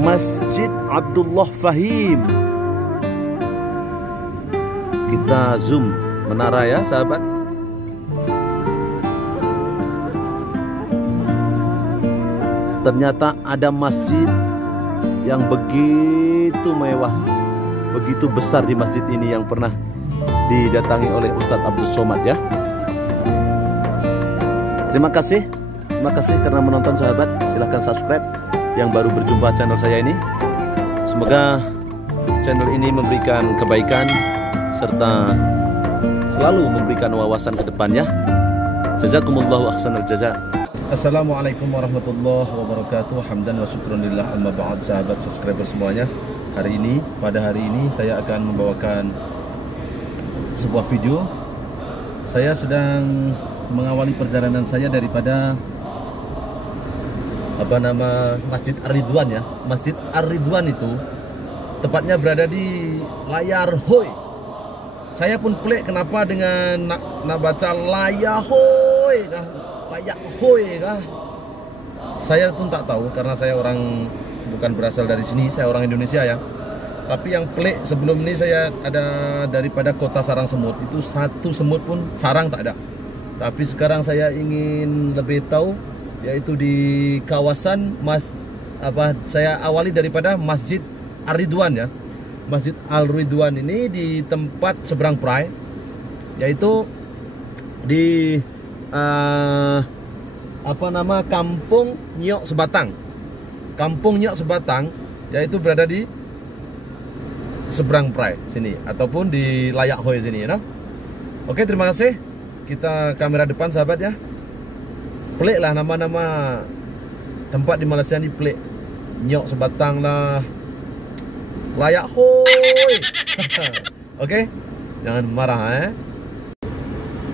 Masjid Abdullah Fahim. Kita zoom menara ya sahabat. Ternyata ada masjid yang begitu mewah, begitu besar di masjid ini yang pernah didatangi oleh Ustadz Abdul Somad ya. Terima kasih karena menonton sahabat. Silahkan subscribe yang baru berjumpa channel saya ini. Semoga channel ini memberikan kebaikan serta selalu memberikan wawasan ke depannya. Jazakumullahu ahsanal jaza. Assalamualaikum warahmatullahi wabarakatuh. Hamdan wa syukronillah, amma ba'd. Sahabat subscriber semuanya, pada hari ini saya akan membawakan sebuah video. Saya sedang mengawali perjalanan saya daripada Masjid Ar-Ridwan ya. Masjid Ar-Ridwan itu tepatnya berada di Layar Hoi. Saya pun pelik kenapa dengan nak baca Layar Hoi kah? Layak Hoi kah? Saya pun tak tahu karena saya orang bukan berasal dari sini, saya orang Indonesia ya. Tapi yang pelik, sebelum ini saya ada daripada kota Sarang Semut, itu satu semut pun sarang tak ada. Tapi sekarang saya ingin lebih tahu, yaitu di kawasan saya awali daripada Masjid Ar-Ridwan ya. Masjid Ar-Ridwan ini di tempat seberang Prai, yaitu di Kampung Nyok Sebatang. Kampung Nyok Sebatang yaitu berada di seberang Prai sini ataupun di Layak Hoi sini ya. Oke, terima kasih. Kita kamera depan sahabat ya. Pelik lah nama-nama tempat di Malaysia ini, pelik. Nyok Sebatang lah, Layak Hoi. Oke, jangan marah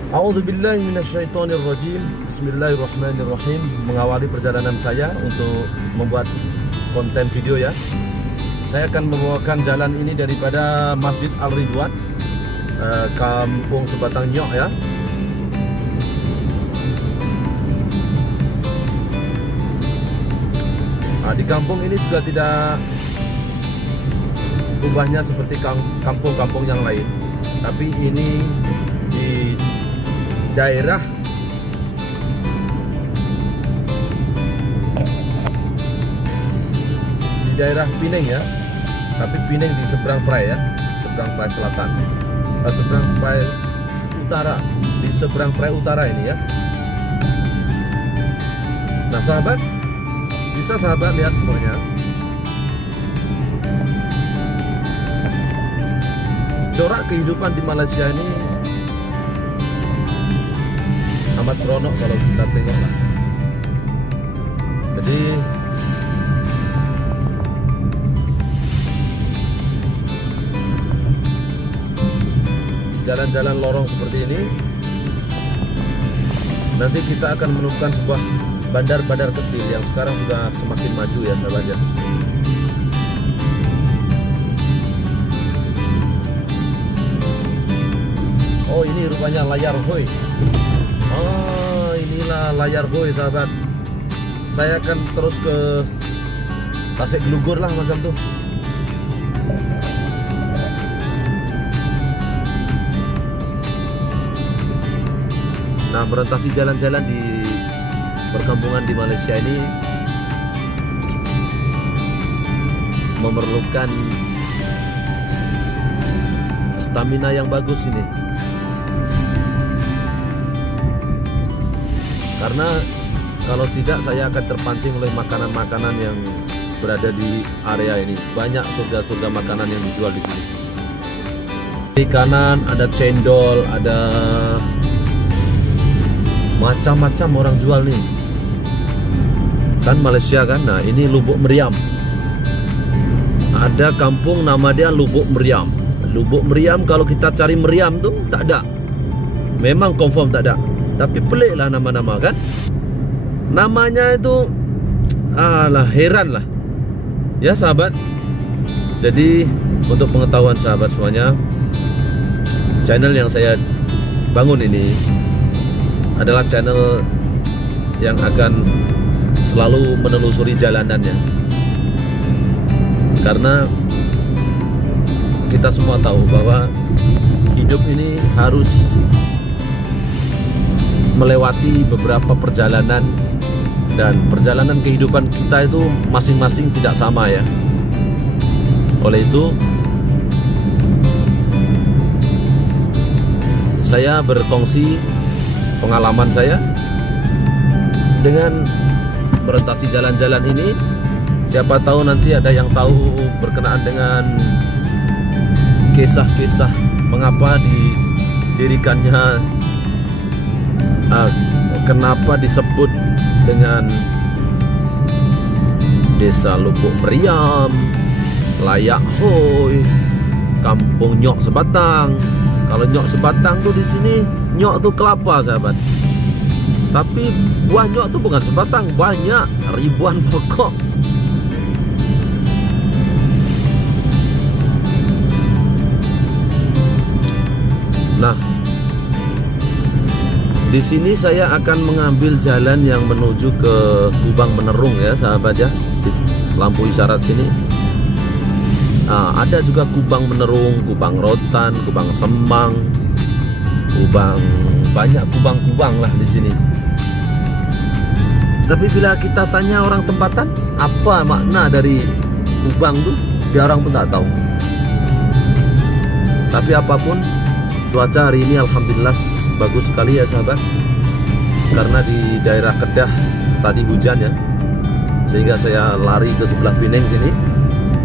A'udzubillahi minasyaitonirrajim. Bismillahirrahmanirrahim. Mengawali perjalanan saya untuk membuat konten video ya. Saya akan membawakan jalan ini daripada Masjid Ar-Ridwan, Kampung Sebatang Nyok ya. Di kampung ini juga tidak ubahnya seperti kampung-kampung yang lain, tapi ini di daerah Pineng ya, tapi Pineng di seberang Prai ya, seberang Prai Selatan, seberang Prai Utara, di seberang Prai Utara ini ya. Nah sahabat, bisa sahabat lihat semuanya. Corak kehidupan di Malaysia ini amat seronok kalau kita tengok lah. Jadi jalan-jalan lorong seperti ini, nanti kita akan menemukan sebuah bandar-bandar kecil yang sekarang sudah semakin maju ya sahabat ya. Oh, ini rupanya Layar Hoi. Oh, inilah Layar Hoi sahabat. Saya akan terus ke Tasik Gelugur lah macam tuh. Nah, merentasi jalan-jalan di perkampungan di Malaysia ini memerlukan stamina yang bagus ini. Karena kalau tidak saya akan terpancing oleh makanan-makanan yang berada di area ini. Banyak surga-surga makanan yang dijual di sini. Di kanan ada cendol, ada macam-macam orang jual nih. Kan Malaysia kan. Nah, ini Lubuk Meriam. Ada kampung nama dia Lubuk Meriam. Lubuk Meriam, kalau kita cari meriam tuh tak ada. Memang confirm tak ada. Tapi pelik lah nama-nama kan. Namanya itu heran lah ya sahabat. Jadi untuk pengetahuan sahabat semuanya, channel yang saya bangun ini adalah channel yang akan selalu menelusuri jalanannya. Karena kita semua tahu bahwa hidup ini harus melewati beberapa perjalanan, dan perjalanan kehidupan kita itu masing-masing tidak sama ya. Oleh itu saya berkongsi pengalaman saya dengan merentasi jalan-jalan ini. Siapa tahu nanti ada yang tahu berkenaan dengan kisah-kisah mengapa didirikannya, kenapa disebut dengan Desa Lubuk Meriam, Layak Hoi, Kampung Nyok Sebatang. Kalau Nyok Sebatang tuh di sini, nyok tuh kelapa, sahabat. Tapi buah nyok tuh bukan sebatang, banyak, ribuan pokok. Nah, di sini saya akan mengambil jalan yang menuju ke Kubang Menerung ya, sahabat ya. Di lampu isyarat sini. Nah, ada juga Kubang Menerung, Kubang Rotan, Kubang Sembang, banyak kubang-kubang lah di sini. Tapi bila kita tanya orang tempatan, apa makna dari kubang tuh, dia orang pun tak tahu. Tapi apapun, cuaca hari ini alhamdulillah bagus sekali ya sahabat. Karena di daerah Kedah tadi hujan ya, sehingga saya lari ke sebelah Pineng sini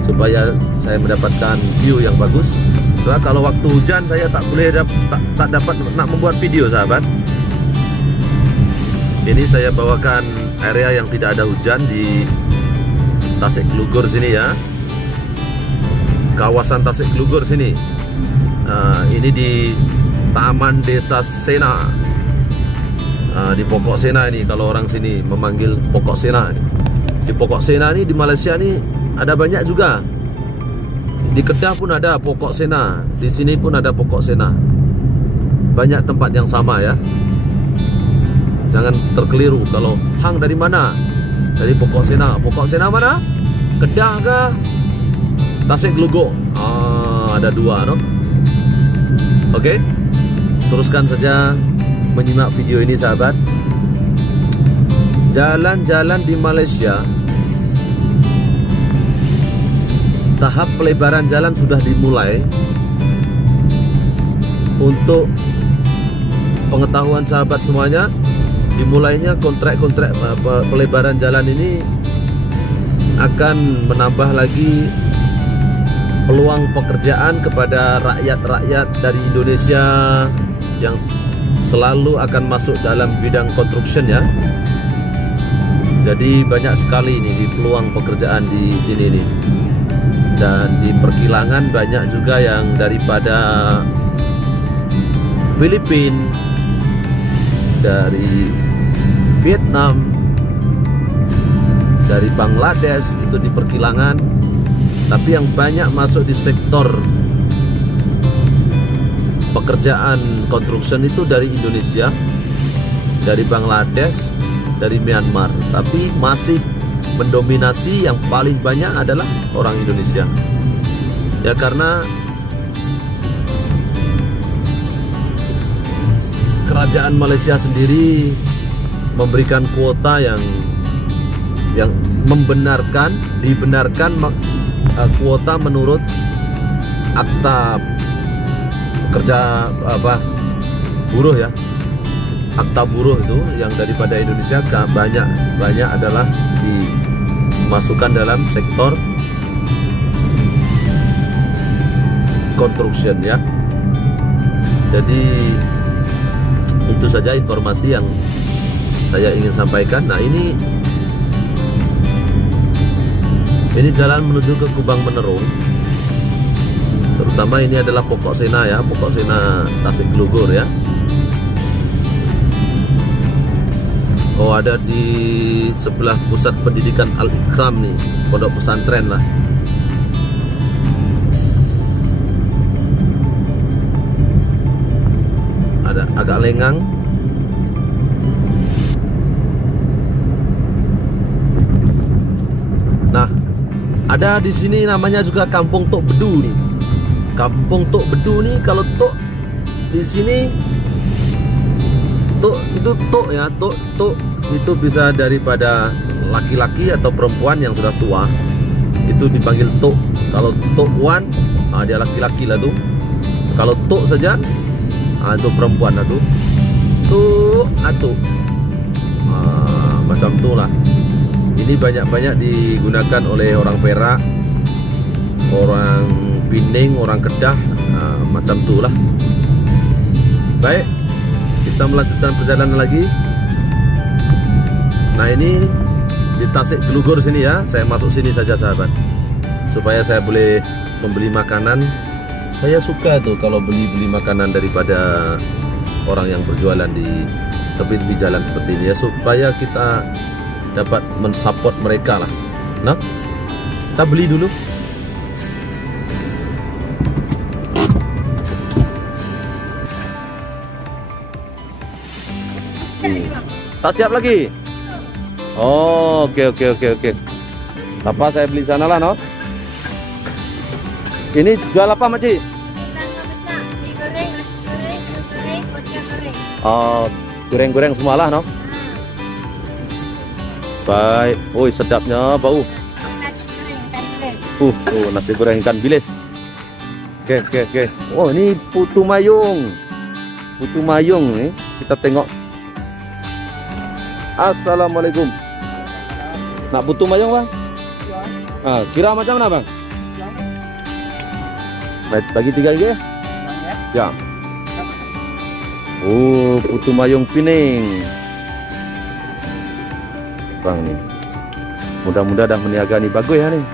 supaya saya mendapatkan view yang bagus. Nah, kalau waktu hujan saya tak dapat nak membuat video sahabat. Ini saya bawakan area yang tidak ada hujan di Tasik Lugur sini ya, kawasan Tasik Lugur sini. Ini di Taman Desa Sena, di Pokok Sena ini, kalau orang sini memanggil Pokok Sena. Di Pokok Sena ini di Malaysia ini ada banyak juga. Di Kedah pun ada Pokok Sena, di sini pun ada Pokok Sena. Banyak tempat yang sama ya. Jangan terkeliru kalau hang dari mana? Dari Pokok Sena. Pokok Sena mana? Kedah kah? Tasik Lugur. Ada dua, no? Oke, teruskan saja menyimak video ini sahabat. Jalan-jalan di Malaysia, tahap pelebaran jalan sudah dimulai. Untuk pengetahuan sahabat semuanya, dimulainya kontrak-kontrak pelebaran jalan ini akan menambah lagi peluang pekerjaan kepada rakyat-rakyat dari Indonesia yang selalu akan masuk dalam bidang construction ya. Jadi banyak sekali ini peluang pekerjaan di sini nih. Dan di perkilangan banyak juga yang daripada Filipina, dari Vietnam, dari Bangladesh, itu di perkilangan. Tapi yang banyak masuk di sektor pekerjaan construction itu dari Indonesia, dari Bangladesh, dari Myanmar. Tapi masih mendominasi, yang paling banyak adalah orang Indonesia. Ya karena kerajaan Malaysia sendiri memberikan kuota yang dibenarkan kuota menurut akta kerja buruh ya. Akta buruh itu yang daripada Indonesia banyak adalah dimasukkan dalam sektor construction ya. Jadi itu saja informasi yang saya ingin sampaikan. Nah, ini jalan menuju ke Kubang Menerung. Terutama ini adalah Pokok Sena ya, Pokok Sena Tasik Lugur ya. Oh, ada di sebelah pusat pendidikan Al-Ikram nih, pondok pesantren lah. Ada agak lengang. Nah, Ada di sini namanya juga Kampung Tok Bedu nih. Kampung Tok Bedu nih, kalau tok di sini tok itu tok ya, tok itu bisa daripada laki-laki atau perempuan yang sudah tua. Itu dipanggil tok. Kalau tok wan, dia laki-laki lah tuh. Kalau tok saja, itu perempuan lah tuh. Tok atau macam tuh lah. Ini banyak-banyak digunakan oleh orang Perak, orang Pining, orang Kedah, macam tuh lah. Baik, kita melanjutkan perjalanan lagi. Nah, ini di Tasik Gelugur sini ya. Saya masuk sini saja sahabat, supaya saya boleh membeli makanan. Saya suka tuh kalau beli makanan daripada orang yang berjualan di tepi-tepi jalan seperti ini ya, supaya kita dapat mensupport mereka lah. Nah, kita beli dulu. Tak siap lagi? Oh, oke. Apa saya beli sana lah, no? Ini jual apa, Makcik? Oh, goreng-goreng semua lah, no? Baik. Oh, sedapnya bau. Nasi goreng ikan bilis. Oke. Oh, ini putu mayung. Putu mayung nih. Kita tengok. Assalamualaikum. Nak putu mayung, Bang? Kira macam mana, Bang? Baik, bagi 3 aja. Ya. Oh, putu mayung pining. Bang nih, mudah-mudahan dah meniaga nih, bagus ya nih.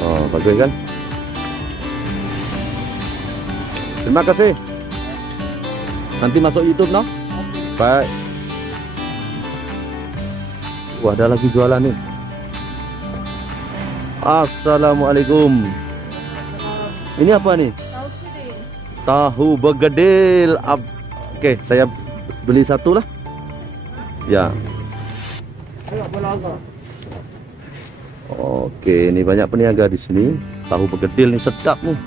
Oh, bagus kan? Terima kasih. Nanti masuk YouTube, no? Baik. Wah, ada lagi jualan nih. Assalamualaikum. Ini apa nih? Tahu begedil. Oke, saya beli satu lah. Ya. Oke, ini banyak peniaga di sini. Tahu begedil nih sedap nih.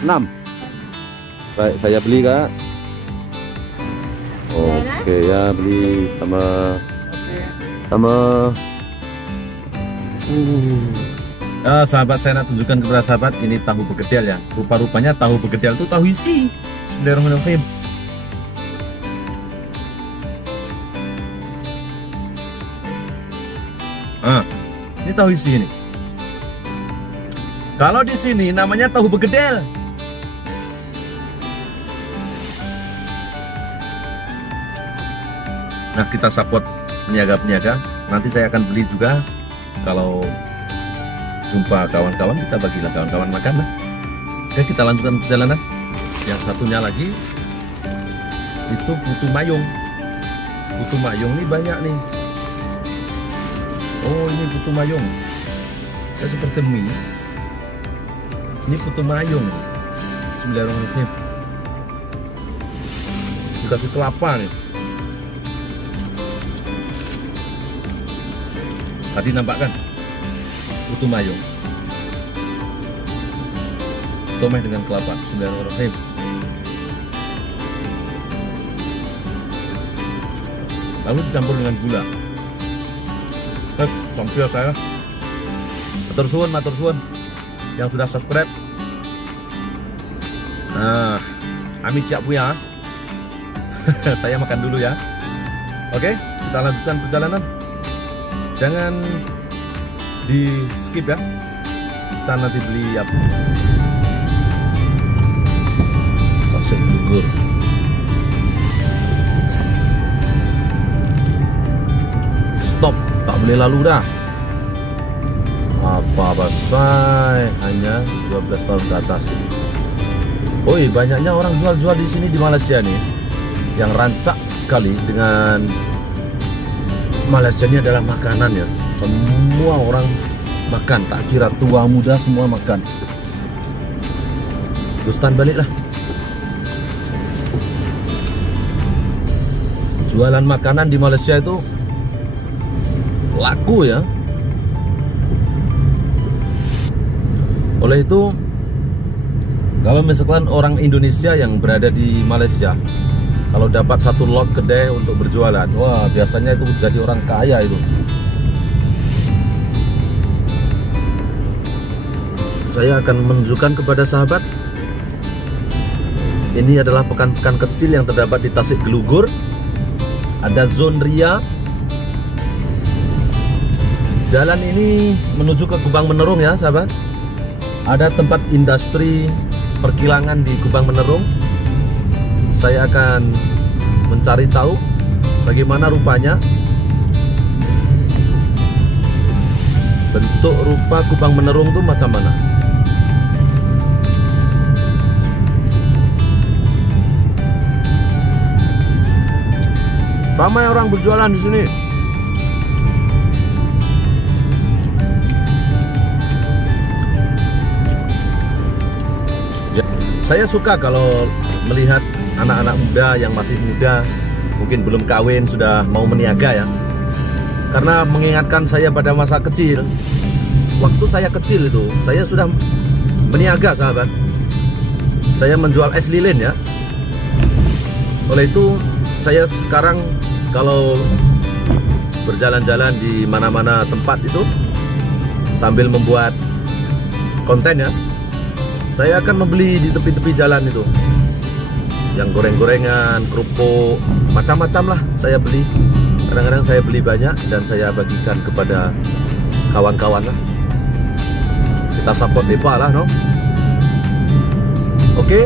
6. Baik, saya beli, Kak. Oke ya, beli sama. Sahabat, saya nak tunjukkan kepada sahabat, ini tahu begedel ya. Rupa-rupanya tahu begedel itu tahu isi. Bismillahirrahmanirrahim. Ini tahu isi ini. Kalau di sini namanya tahu begedel. Nah, kita support peniaga-peniaga. Nanti saya akan beli juga. Kalau jumpa kawan-kawan, kita bagilah kawan-kawan makan lah. Oke, kita lanjutkan perjalanan. Yang satunya lagi itu putu mayung. Putu mayung ini banyak nih. Oh, ini putu mayung. Ya, seperti mie. Ini putu mayung. Bismillahirrahmanirrahim. Dikasih kelapa nih. Tadi nampak kan? Putu mayung. Tomat dengan kelapa. Bismillahirrahmanirrahim. Lalu dicampur dengan gula. Sampai saya. Matur suwun yang sudah subscribe. Nah, Ami siap ya. Saya makan dulu ya. Oke, kita lanjutkan perjalanan. Jangan di skip ya. Kita nanti beli apa? Tasik Gelugur. Stop, tak boleh lalu dah. Apa basai, hanya 12 tahun ke atas. Oi, banyaknya orang jual-jual di sini di Malaysia nih, yang rancak sekali dengan Malaysia ini adalah makanan ya. Semua orang makan, tak kira tua muda semua makan. Terus tahan balik lah. Jualan makanan di Malaysia itu laku ya. Oleh itu, kalau misalkan orang Indonesia yang berada di Malaysia, kalau dapat satu lot kedai untuk berjualan, wah biasanya itu jadi orang kaya itu. Saya akan menunjukkan kepada sahabat, ini adalah pekan-pekan kecil yang terdapat di Tasik Gelugur. Ada zon Ria. Jalan ini menuju ke Kubang Menerung ya sahabat. Ada tempat industri perkilangan di Kubang Menerung. Saya akan mencari tahu bagaimana rupanya, bentuk rupa Kubang Menerung itu macam mana. Ramai orang berjualan di sini. Saya suka kalau melihat anak-anak muda yang masih muda, mungkin belum kawin, sudah mau meniaga ya. Karena mengingatkan saya pada masa kecil. Waktu saya kecil itu, saya sudah meniaga sahabat. Saya menjual es lilin ya. Oleh itu, saya sekarang kalau berjalan-jalan di mana-mana tempat itu, sambil membuat konten ya, saya akan membeli di tepi-tepi jalan itu, yang goreng-gorengan, kerupuk, macam-macam lah saya beli. Kadang-kadang saya beli banyak dan saya bagikan kepada kawan-kawan lah. Kita support depa lah, no? Oke,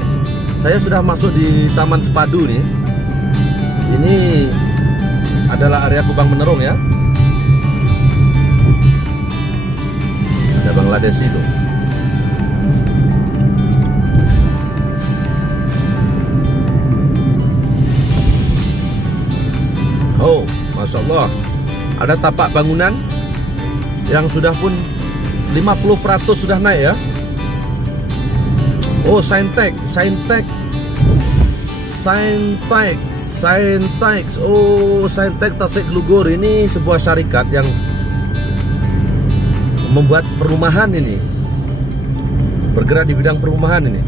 saya sudah masuk di Taman Sepadu nih. Ini adalah area Kubang Menerung ya. Ada Bangladesh itu. Oh, Masya Allah. Ada tapak bangunan yang sudah pun 50% sudah naik ya. Oh, Saintex. Oh, Saintex Tasik Gelugur ini sebuah syarikat yang membuat perumahan ini, bergerak di bidang perumahan ini.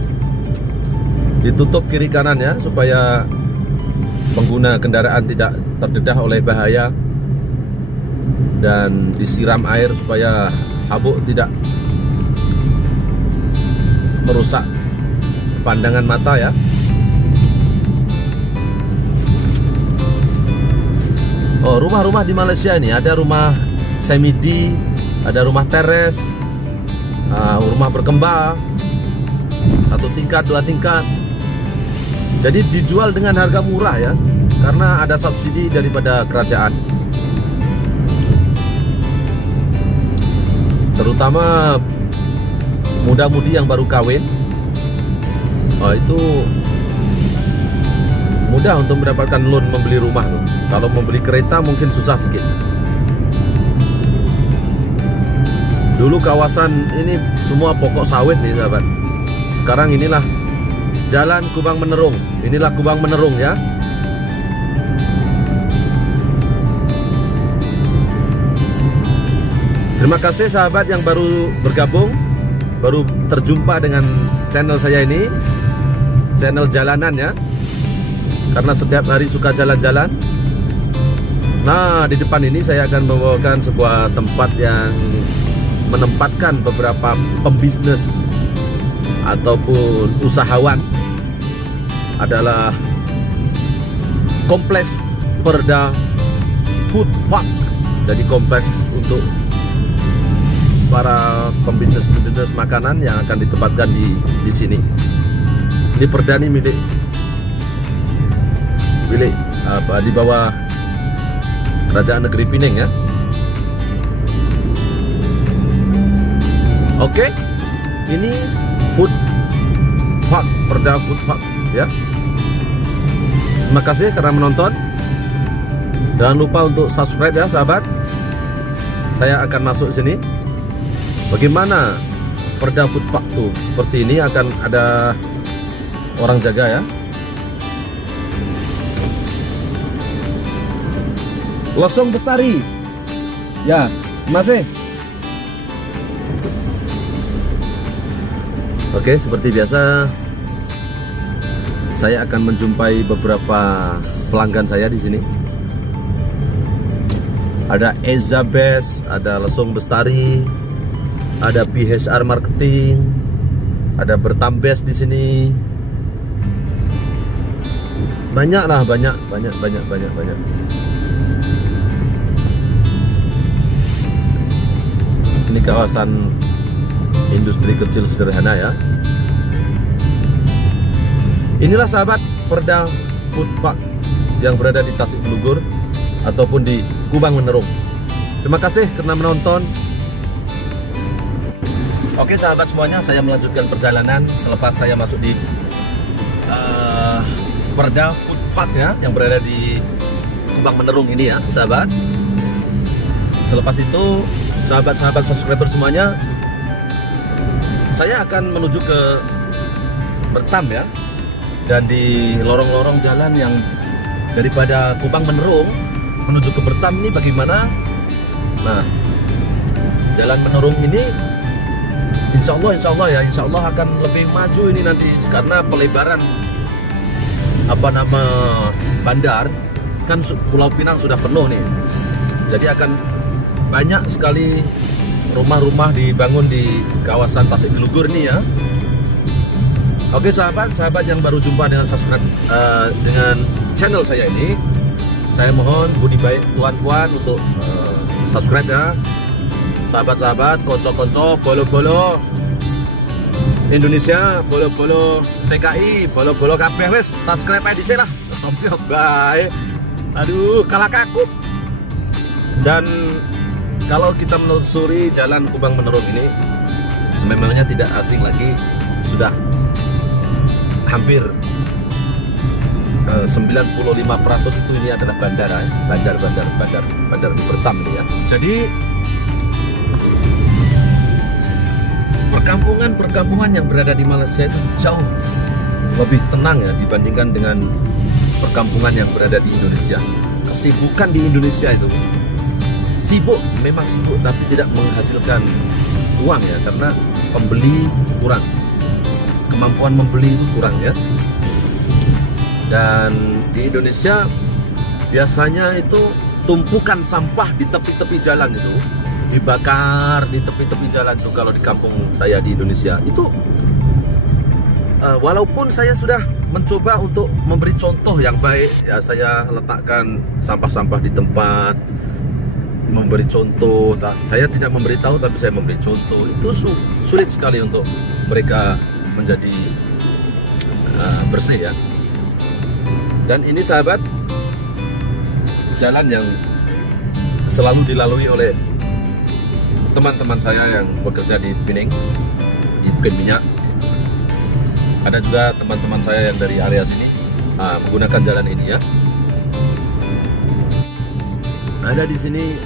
Ditutup kiri kanan ya, supaya pengguna kendaraan tidak terdedah oleh bahaya, dan disiram air supaya habuk tidak merusak pandangan mata ya. Oh, rumah-rumah di Malaysia ini ada rumah semi-D, ada rumah teres, rumah berkembang, 1 tingkat, 2 tingkat. Jadi dijual dengan harga murah ya, karena ada subsidi daripada kerajaan. Terutama muda-mudi yang baru kawin, itu mudah untuk mendapatkan loan membeli rumah loh. Kalau membeli kereta mungkin susah sedikit. Dulu kawasan ini semua pokok sawit nih sahabat. Sekarang inilah Jalan Kubang Menerung. Inilah Kubang Menerung ya. Terima kasih sahabat yang baru bergabung, baru terjumpa dengan channel saya ini, channel jalanan ya. Karena setiap hari suka jalan-jalan. Nah, di depan ini saya akan membawakan sebuah tempat yang menempatkan beberapa pembisnis ataupun usahawan. Adalah kompleks Perda Food Park. Jadi kompleks untuk para pembisnis makanan yang akan ditempatkan di sini. Ini Perda ini milik di bawah Kerajaan Negeri Pening ya. Oke, ini Food Park, Perda Food Park ya. Terima kasih karena menonton. Jangan lupa untuk subscribe ya sahabat. Saya akan masuk sini. Bagaimana Perda Food Park tuh? Seperti ini, akan ada orang jaga ya. Losong Bestari. Ya, masih. Oke, seperti biasa saya akan menjumpai beberapa pelanggan saya di sini. Ada Ezabes, ada Lesung Bestari, ada PHR Marketing, ada Bertambes di sini. Banyak lah, banyak. Ini kawasan industri kecil sederhana ya. Inilah sahabat Perda Food Park yang berada di Tasiklugur ataupun di Kubang Menerung. Terima kasih karena menonton. Oke sahabat semuanya, saya melanjutkan perjalanan selepas saya masuk di Perda Food Park ya, yang berada di Kubang Menerung ini ya sahabat. Selepas itu sahabat-sahabat subscriber semuanya, saya akan menuju ke Bertam ya. Dan di lorong-lorong jalan yang daripada Kubang Menerung menuju ke Bertam ini bagaimana? Nah, jalan Menerung ini insya Allah akan lebih maju ini nanti karena pelebaran bandar kan Pulau Pinang sudah penuh nih. Jadi akan banyak sekali rumah-rumah dibangun di kawasan Tasiklugur ini ya. Oke sahabat yang baru jumpa dengan subscribe dengan channel saya ini, saya mohon budi baik tuan-tuan untuk subscribe ya. Sahabat-sahabat, konco-konco, bolo-bolo Indonesia, bolo-bolo TKI, bolo-bolo kabeh wis subscribe aja disini lah. Tompios bae. Aduh, kalah kaku. Dan kalau kita menelusuri jalan Kubang Menerung ini, sememangnya tidak asing lagi, sudah hampir 95% itu ini adalah bandara, bandar di Bertam ini ya. Jadi perkampungan yang berada di Malaysia itu jauh lebih tenang ya dibandingkan dengan perkampungan yang berada di Indonesia. Kesibukan di Indonesia itu memang sibuk tapi tidak menghasilkan uang ya, karena pembeli kurang, kemampuan membeli itu kurang ya. Dan di Indonesia biasanya itu tumpukan sampah di tepi-tepi jalan itu dibakar di tepi-tepi jalan tuh. Kalau di kampung saya di Indonesia itu walaupun saya sudah mencoba untuk memberi contoh yang baik ya, saya letakkan sampah-sampah di tempat, memberi contoh. Saya tidak memberitahu tapi saya memberi contoh. Itu sulit sekali untuk mereka menjadi bersih ya. Dan ini sahabat jalan yang selalu dilalui oleh teman-teman saya yang bekerja di Pining, di Bukit Minyak. Ada juga teman-teman saya yang dari area sini menggunakan jalan ini ya. Ada di sini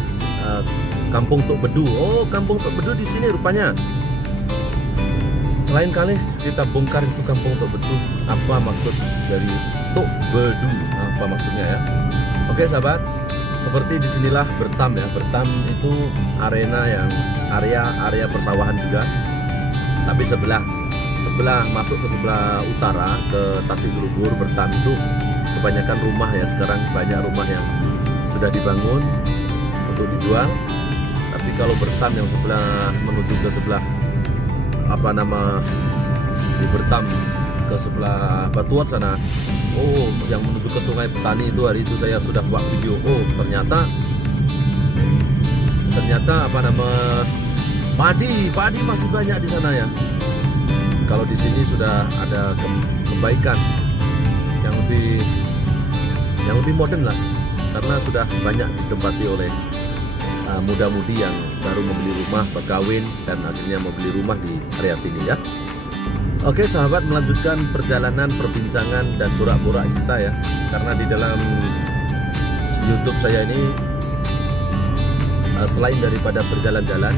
Kampung Tok Bedu. Oh, Kampung Tok Bedu di sini rupanya. Lain kali kita bongkar itu Kampung Tok Bedu. Apa maksud dari Tok Bedu? Apa maksudnya ya? Oke sahabat, seperti disinilah Bertam ya. Bertam itu area persawahan juga. Tapi sebelah masuk ke sebelah utara ke Tasiklugur, Bertam itu kebanyakan rumah ya. Sekarang banyak rumah yang sudah dibangun untuk dijual. Tapi kalau Bertam yang sebelah menuju ke sebelah di Bertam ke sebelah Batuan sana, oh yang menuju ke Sungai Petani itu, hari itu saya sudah buat video. Oh ternyata padi masih banyak di sana ya. Kalau di sini sudah ada kebaikan yang lebih modern lah, karena sudah banyak ditempati oleh muda-mudi yang baru membeli rumah, berkawin, dan akhirnya membeli rumah di area sini ya. Oke sahabat, melanjutkan perjalanan, perbincangan dan borak-borak kita ya. Karena di dalam YouTube saya ini selain daripada berjalan-jalan,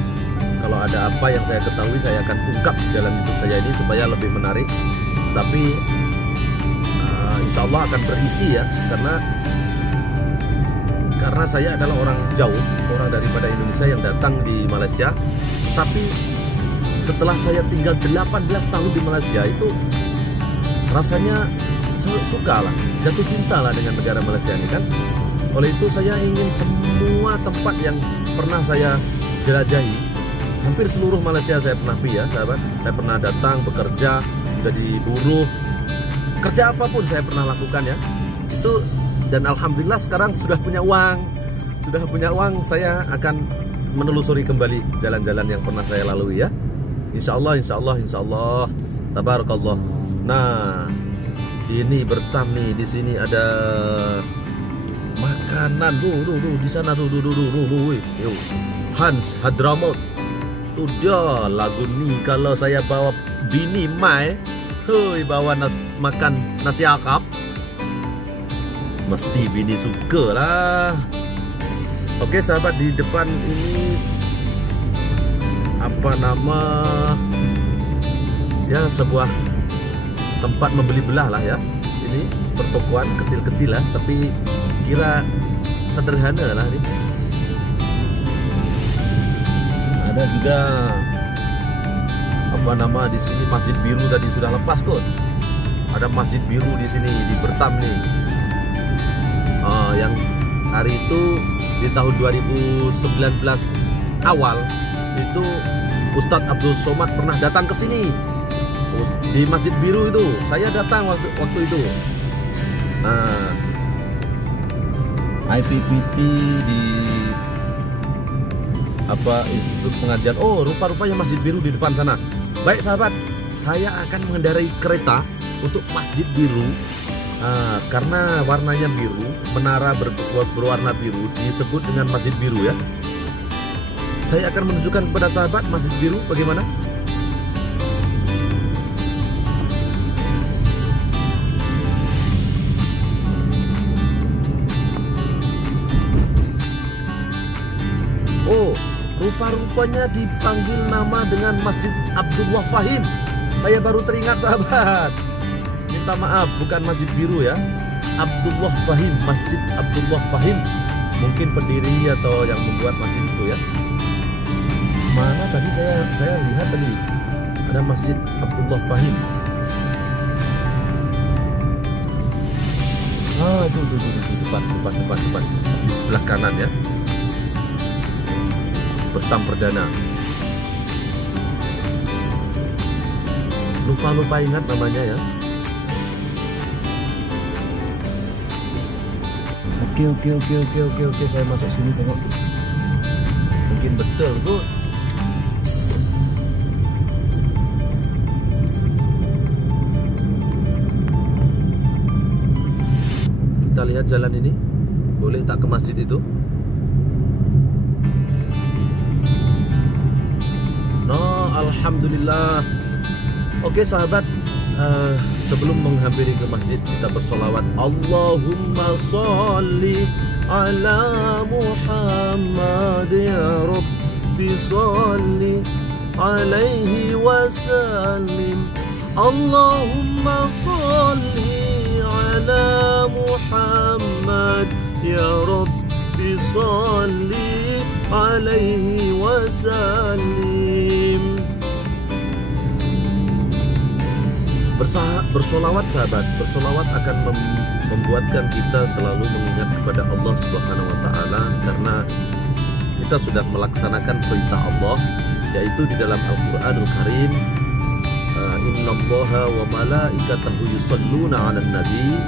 kalau ada apa yang saya ketahui saya akan ungkap di dalam YouTube saya ini supaya lebih menarik. Tapi insya Allah akan berisi ya, karena karena saya adalah orang jauh, orang daripada Indonesia yang datang di Malaysia. Tapi setelah saya tinggal 18 tahun di Malaysia itu rasanya suka lah, jatuh cinta lah dengan negara Malaysia ini kan. Oleh itu saya ingin semua tempat yang pernah saya jelajahi, hampir seluruh Malaysia saya pernah pergi ya sahabat. Saya pernah datang bekerja, menjadi buruh, kerja apapun saya pernah lakukan ya. Itu, dan alhamdulillah sekarang sudah punya uang. Saya akan menelusuri kembali jalan-jalan yang pernah saya lalui ya. Insya Allah, tabarakallah. Nah, ini Bertam nih, di sini ada makanan di sana tuh. Hans Hadramaut. Tuh dia lagu nih kalau saya bawa bini mai, bawa makan nasi akap, mesti bini suka lah. Oke sahabat, di depan ini apa nama ya, sebuah tempat membeli belah lah ya. Ini pertokoan kecil-kecil lah, tapi kira sederhana lah ini. Ada juga apa nama di sini, Masjid Biru tadi sudah lepas kok. Ada Masjid Biru di sini di Bertam nih. Yang hari itu di tahun 2019 awal itu Ustadz Abdul Somad pernah datang ke sini di Masjid Biru itu. Saya datang waktu itu. Nah, IPPT di apa Institut Pengajian. Oh, rupa-rupanya Masjid Biru di depan sana. Baik sahabat, saya akan mengendarai kereta untuk Masjid Biru. Karena warnanya biru, menara berwarna biru disebut dengan Masjid Biru ya. Saya akan menunjukkan kepada sahabat Masjid Biru bagaimana. Oh, rupa-rupanya dipanggil nama dengan Masjid Abdullah Fahim. Saya baru teringat sahabat. Minta maaf, bukan Masjid Biru ya, Abdullah Fahim, Masjid Abdullah Fahim. Mungkin pendiri atau yang membuat masjid itu ya. Mana tadi saya lihat tadi ada Masjid Abdullah Fahim. Itu depan di sebelah kanan ya. Bertam Perdana. Lupa ingat namanya ya. Oke, saya masuk sini tengok. Mungkin betul kok. Kita lihat jalan ini. Boleh tak ke masjid itu? No, alhamdulillah. Oke sahabat, sebelum menghampiri ke masjid kita bersolawat. Allahumma sholli ala Muhammad ya Rabbi sholli alaihi wasallim. Allahumma sholli ala Muhammad ya Rabbi sholli alaihi wasallim. Bersolawat sahabat, bersolawat akan membuatkan kita selalu mengingat kepada Allah Subhanahu wa Ta'ala, karena kita sudah melaksanakan perintah Allah, yaitu di dalam Al-Quranul Karim, innallaha wa malaikatahu yusalluna 'alan nabi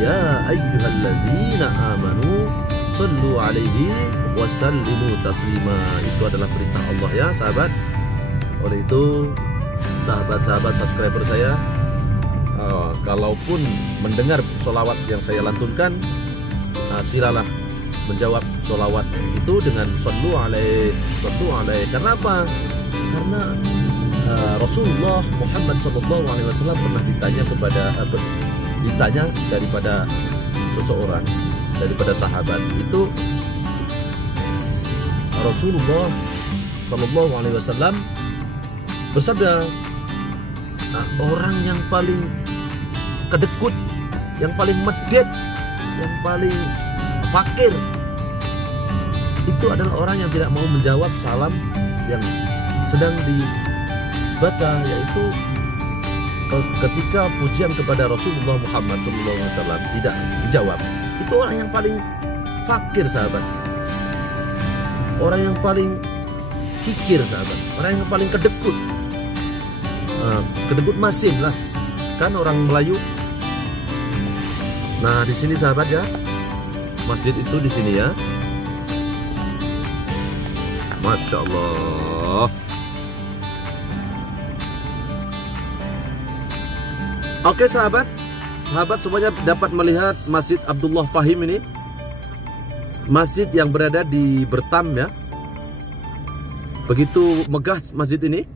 ya ayyuhalladzina amanu sallu 'alaihi wa sallimu taslima. Itu adalah perintah Allah ya sahabat. Oleh itu sahabat-sahabat subscriber saya, kalaupun mendengar solawat yang saya lantunkan, silalah menjawab solawat itu dengan sallu alaihi. Karena apa? Karena Rasulullah Muhammad SAW pernah ditanya daripada seseorang, daripada sahabat itu, Rasulullah SAW bersabda, orang yang paling kedekut, yang paling medget, yang paling fakir itu adalah orang yang tidak mau menjawab salam yang sedang dibaca, yaitu ketika pujian kepada Rasulullah Muhammad SAW tidak dijawab. Itu orang yang paling fakir, sahabat. Orang yang paling kikir, sahabat. Orang yang paling kedekut. Kedekut masin lah, kan orang Melayu. Nah, di sini sahabat ya, masjid itu di sini ya. Masya Allah. Oke sahabat semuanya dapat melihat Masjid Abdullah Fahim ini. Masjid yang berada di Bertam ya. Begitu megah masjid ini.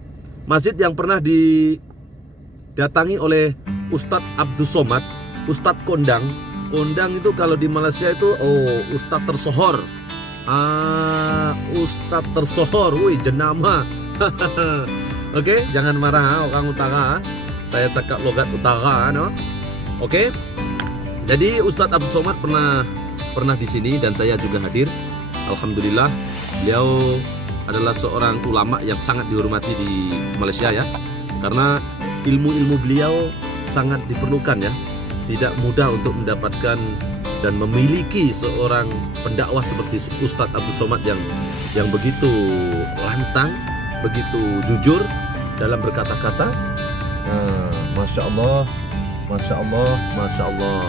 Masjid yang pernah didatangi oleh Ustadz Abdus Somad, Ustadz Kondang. Kondang itu kalau di Malaysia itu Ustadz tersohor. Ustadz tersohor, wih jenama. Oke, jangan marah orang utara. Saya cakap logat utara, no? Oke. Jadi Ustadz Abdus Somad pernah di sini dan saya juga hadir. Alhamdulillah, beliau adalah seorang ulama yang sangat dihormati di Malaysia ya. Karena ilmu-ilmu beliau sangat diperlukan ya. Tidak mudah untuk mendapatkan dan memiliki seorang pendakwah seperti Ustadz Abdus Somad yang begitu lantang, begitu jujur dalam berkata-kata. Masya Allah, Masya Allah, Masya Allah.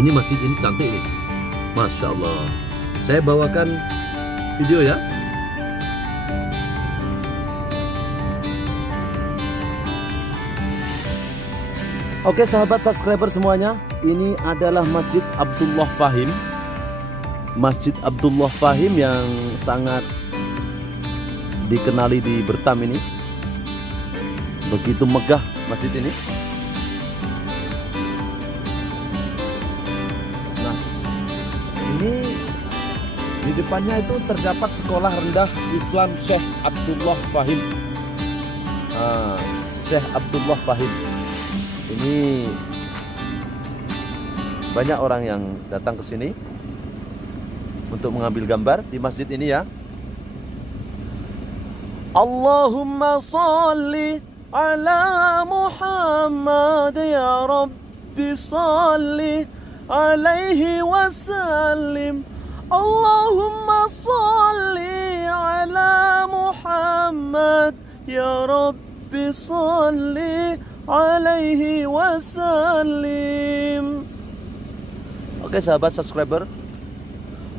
Ini masjid ini cantik nih, Masya Allah. Saya bawakan video ya. Oke sahabat subscriber semuanya, ini adalah Masjid Abdullah Fahim. Masjid Abdullah Fahim yang sangat dikenali di Bertam ini. Begitu megah masjid ini. Nah, ini di depannya itu terdapat sekolah rendah Islam Syekh Abdullah Fahim. Syekh Abdullah Fahim. Ini banyak orang yang datang ke sini untuk mengambil gambar di masjid ini ya. Allahumma sholli ala Muhammad ya Rabbi sholli alaihi wasallim. Allahumma sholli ala Muhammad ya Rabbi sholli alaihi wasallim. Oke sahabat subscriber,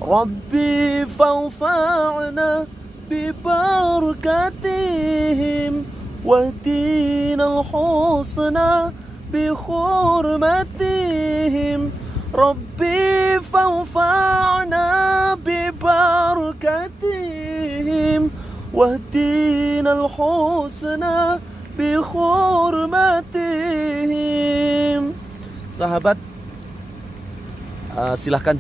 Rabbi fa'fa'na bi barakatihim wahdina al-husna bi hurmatihim. Rabbi fa'fa'na bi barakatihim wahdina al-husna bi hurmatihim. Sahabat, silahkan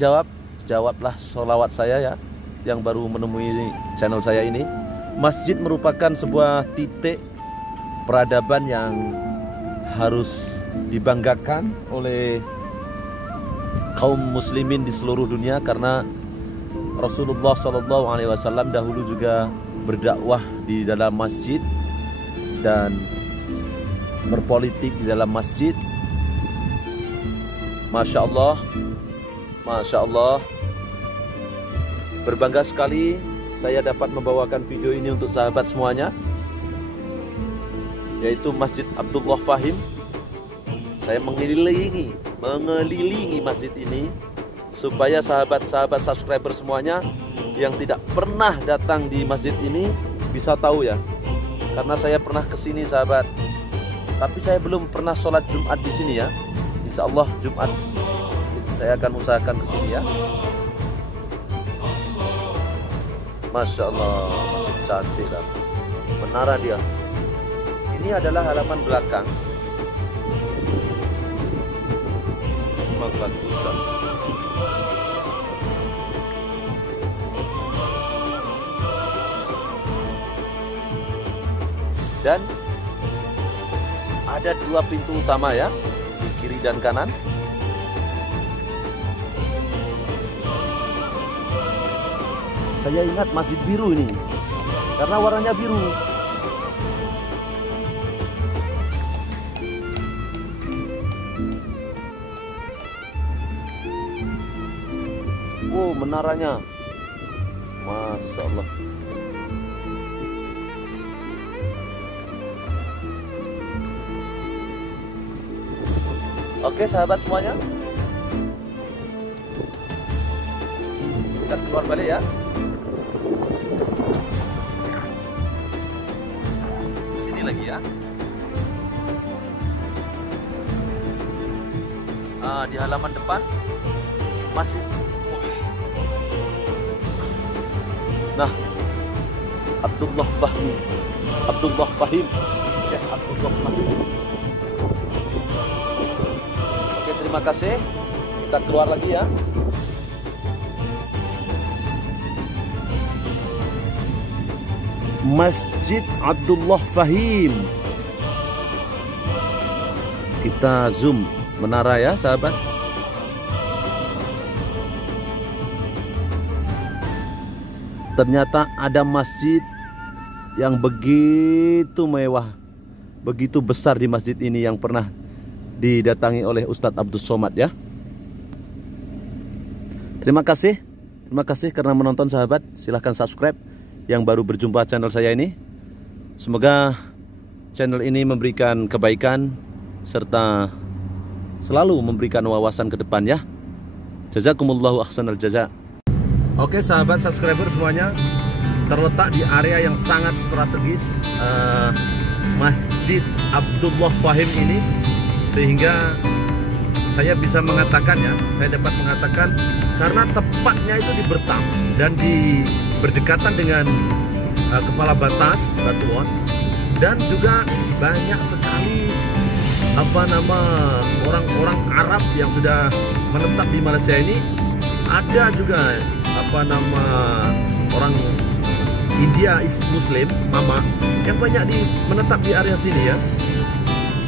jawablah sholawat saya ya, yang baru menemui channel saya ini. Masjid merupakan sebuah titik peradaban yang harus dibanggakan oleh kaum muslimin di seluruh dunia, karena Rasulullah SAW dahulu juga berdakwah di dalam masjid dan berpolitik di dalam masjid. Masya Allah, Masya Allah. Berbangga sekali saya dapat membawakan video ini untuk sahabat semuanya, yaitu Masjid Abdullah Fahim. Saya mengelilingi masjid ini supaya sahabat-sahabat subscriber semuanya yang tidak pernah datang di masjid ini bisa tahu ya. Karena saya pernah kesini sahabat, tapi saya belum pernah sholat Jumat di sini ya. Insya Allah Jumat saya akan usahakan kesini ya. Masya Allah, cantik lah menara dia. Ini adalah halaman belakang. Bagus kan? Dan ada dua pintu utama ya, di kiri dan kanan. Saya ingat Masjid Biru ini karena warnanya biru. Wow, menaranya, Masya Allah. Oke sahabat semuanya, kita keluar balik ya. Sini lagi ya. Di halaman depan masih. Nah, Abdullah Fahim, Syekh Abdullah Fahim. Oke, terima kasih. Kita keluar lagi ya. Masjid Abdullah Fahim. Kita zoom menara ya, sahabat. Ternyata ada masjid yang begitu mewah, begitu besar di masjid ini yang pernah didatangi oleh Ustadz Abdus Somad ya. Terima kasih karena menonton sahabat. Silahkan subscribe yang baru berjumpa channel saya ini. Semoga channel ini memberikan kebaikan serta selalu memberikan wawasan ke depan ya. Jazakumullahu ahsanal jaza. Oke sahabat subscriber semuanya, terletak di area yang sangat strategis Masjid Abdullah Fahim ini, sehingga saya bisa mengatakan ya, saya dapat mengatakan karena tepatnya itu di Bertam dan di berdekatan dengan kepala batas Batuan, dan juga banyak sekali orang-orang Arab yang sudah menetap di Malaysia ini. Ada juga orang India Muslim Mama yang banyak menetap di area sini ya.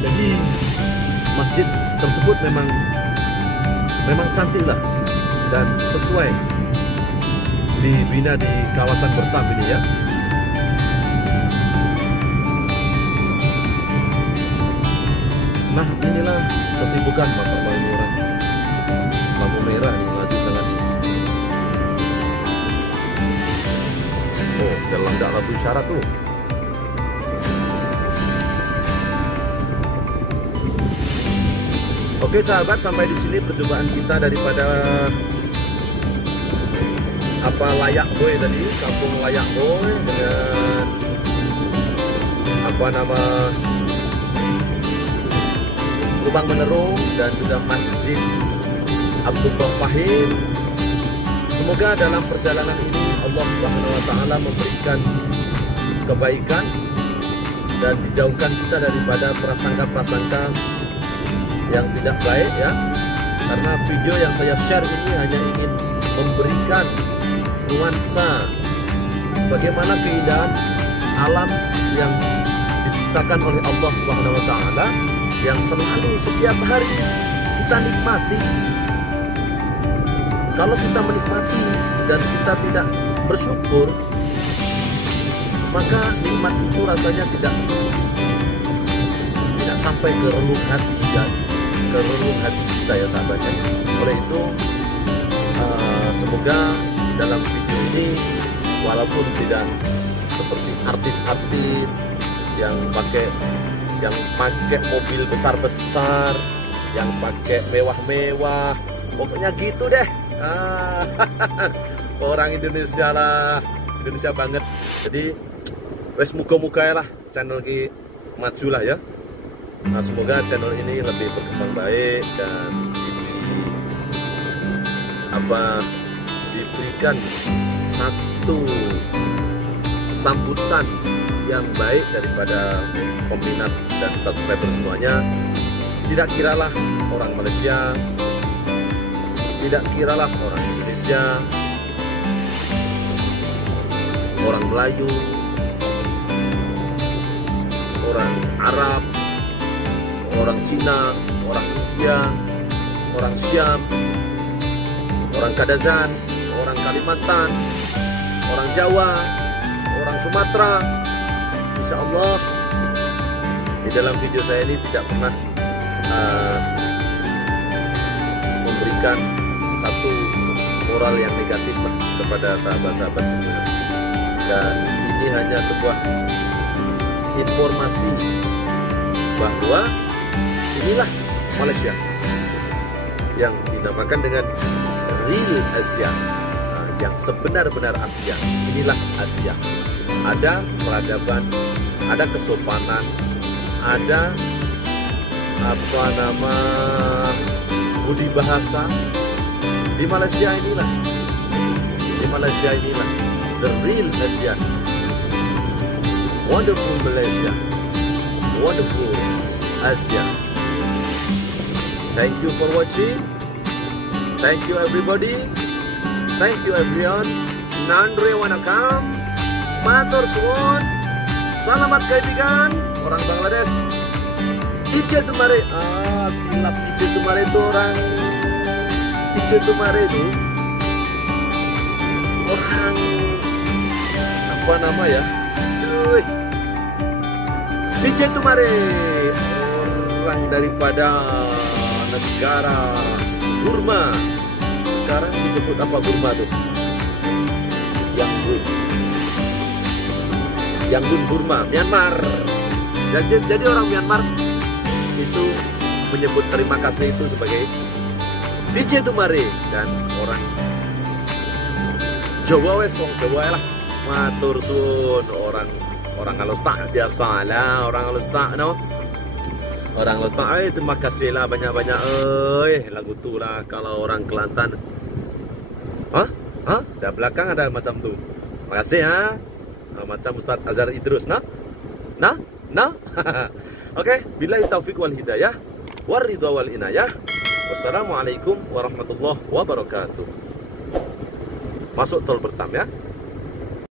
Jadi masjid tersebut memang cantik lah dan sesuai dibina di kawasan Bertam ini ya. Nah inilah kesibukan masalah orang lampu merah ini maju sangat. Oh, jalan nggak lampu isyarat tuh. Oke sahabat, sampai di sini perjumpaan kita daripada Layak Boy tadi, kampung Layak Boy dengan Lubang Menerung dan juga Masjid Abdullah Fahim. Semoga dalam perjalanan ini Allah Subhanahu wa Ta'ala memberikan kebaikan dan dijauhkan kita daripada prasangka-prasangka yang tidak baik ya. Karena video yang saya share ini hanya ingin memberikan nuansa bagaimana keindahan alam yang diciptakan oleh Allah Subhanahu wa Ta'ala, yang selalu setiap hari kita nikmati. Kalau kita menikmati dan kita tidak bersyukur, maka nikmat itu rasanya tidak sampai ke relung hati ya, ke relung hati kita ya sahabatnya. Oleh itu semoga dalam video ini, walaupun tidak seperti artis-artis yang pakai mobil besar-besar, yang pakai mewah-mewah, pokoknya gitu deh. Orang Indonesia lah, Indonesia banget. Jadi wes muka-muka lah channel ki maju lah ya. Nah, semoga channel ini lebih berkembang baik dan diberikan satu sambutan yang baik daripada peminat dan subscriber semuanya. Tidak kiralah orang Malaysia, tidak kiralah orang Indonesia, orang Melayu, orang Arab, orang Cina, orang India, orang Syam, orang Kadazan, orang Kalimantan, orang Jawa, orang Sumatera. Insya Allah di dalam video saya ini tidak pernah memberikan satu moral yang negatif lah kepada sahabat-sahabat semua. Dan ini hanya sebuah informasi bahwa inilah Malaysia yang dinamakan dengan real Asia, yang sebenar-benar Asia. Inilah Asia. Ada peradaban, ada kesopanan, ada budi bahasa. Di Malaysia inilah, the real Asia. Wonderful Malaysia, wonderful Asia. Thank you for watching. Thank you everybody. Thank you everyone. Nandre wanakam. Matur suwun. Selamat kaibigan orang Bangladesh. Ice Tumare. Silap Ice Tumare itu orang. Ice Tumare itu orang apa nama ya? Ice Tumare orang daripada negara Burma. Sekarang disebut apa Burma tuh? Yangon Burma, Myanmar. Jadi orang Myanmar itu menyebut terima kasih itu sebagai DJ Tumare. Dan orang Jawa wes wong Jawa lah matur suwun, orang halus tak biasa lah, orang halus tak no. Orang halus tak terima kasih lah banyak-banyak lagu tu lah. Kalau orang Kelantan dah belakang ada macam tu. Terima kasih macam Ustaz Azhar Idrus nah. Oke, billahi taufik wal hidayah war ridha wal inayah. Wassalamualaikum warahmatullahi wabarakatuh. Masuk tol pertama ya.